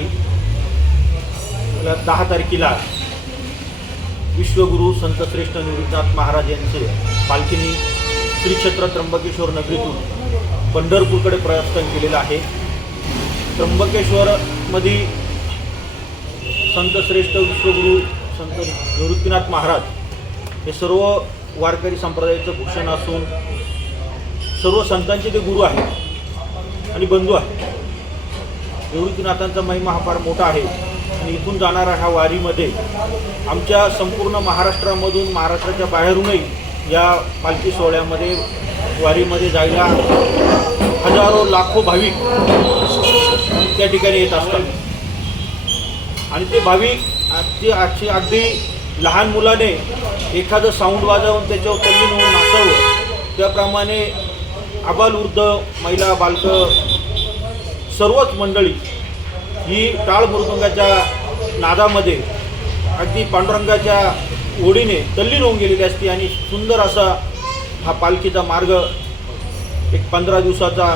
मला दहा तारखेला विश्वगुरु संतश्रेष्ठ निवृत्तनाथ महाराज यांचे पालखीनी श्री क्षेत्र त्र्यंबकेश्वर नगरीतून पंढरपूरकडे प्रस्थान केलेलं आहे. त्र्यंबकेश्वरमध्ये संतश्रेष्ठ विश्वगुरु संत निवृत्तीनाथ महाराज हे सर्व वारकरी संप्रदायाचं भूषण असून सर्व संतांचे ते गुरु आहेत आणि बंधू आहेत. निवृत्तीनाथांचा महिमा हा फार मोठा आहे. आणि इथून जाणारा ह्या वारीमध्ये आमच्या संपूर्ण महाराष्ट्रामधून महाराष्ट्राच्या बाहेरूनही या पालखी सोहळ्यामध्ये वारीमध्ये जायला हजारो लाखो भाविक त्या ठिकाणी येत असतात. आणि ते भाविक अगदी आजची अगदी लहान मुलाने एखादं साऊंड वाजवून त्याच्यावर तल्लीन होऊन नाचवलं त्याप्रमाणे आबालवृद्ध महिला बालकं सर्वच मंडळी ही टाळ मृदुंगाच्या नादामध्ये अगदी पांडुरंगाच्या ओढीने तल्लीन होऊन गेलेली असते आणि सुंदर असा हा पालखीचा मार्ग एक पंधरा दिवसाचा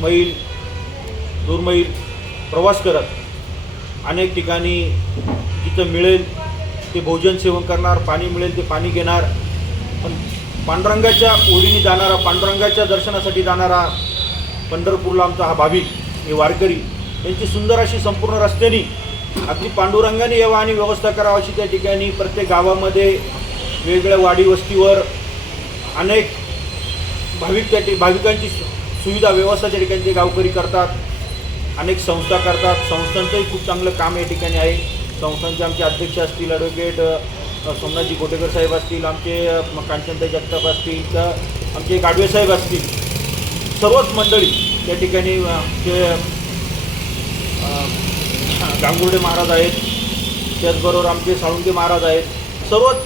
मैल दुर्मैल प्रवास करत अनेक ठिकाणी जिथं मिळेल ते भोजन सेवन करणार पाणी मिळेल ते पाणी घेणार. पण पांडुरंगाच्या ओढीने जाणारा पांडुरंगाच्या दर्शनासाठी जाणारा पंढरपूरला आमचा हा भाविक हे वारकरी यांची सुंदर अशी संपूर्ण रस्त्याने अगदी पांडुरंगाने यावा आणि व्यवस्था करावा अशी त्या ठिकाणी प्रत्येक गावामध्ये वेगवेगळ्या वाडी वस्तीवर अनेक भाविक त्या भाविकांची सुविधा व्यवस्था त्या ठिकाणी ते गावकरी करतात. अनेक संस्था करतात. संस्थांचंही खूप चांगलं काम या ठिकाणी आहे. संस्थांचे आमचे अध्यक्ष असतील ॲडव्होकेट सोमनाथजी गोटेकर साहेब असतील आमचे कांचनताई जगताप असतील तर आमचे गाडवे साहेब असतील. सर्वच मंडळी त्या ठिकाणी जे गांगुर्डे महाराज आहेत त्याचबरोबर आमचे साळुंके महाराज आहेत सर्वच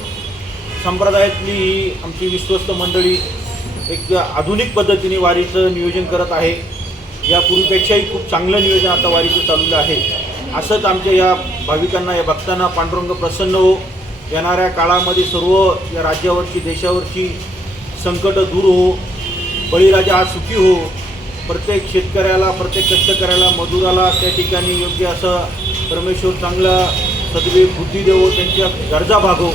संप्रदायातली ही आमची विश्वस्त मंडळी एक आधुनिक पद्धतीने वारीचं नियोजन करत आहे. यापूर्वीपेक्षाही खूप चांगलं नियोजन आता वारीचं चाललेलं आहे. असंच आमच्या या भाविकांना या भक्तांना पांडुरंग प्रसन्न हो. येणाऱ्या काळामध्ये सर्व या राज्यावरची देशावरची संकटं दूर हो. बळीराजा आज सुखी हो. प्रत्येक शेतकऱ्याला प्रत्येक कष्टकऱ्याला मजुराला त्या ठिकाणी योग्य असं परमेश्वर चांगला सद्वे बुद्धी देवो त्यांच्या गरजा भागो.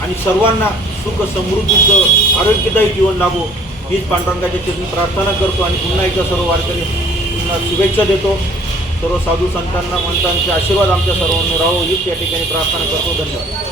आणि सर्वांना सुख समृद्धीचं आरोग्यदायी जीवन लाभो. हीच पांडुरंगाच्या चरणी प्रार्थना करतो आणि पुन्हा एकदा सर्व वारकरी पुन्हा शुभेच्छा देतो. सर्व साधू संतांना मंतांचे आशीर्वाद आमच्या सर्वांना राहो. हीच या ठिकाणी प्रार्थना करतो. धन्यवाद.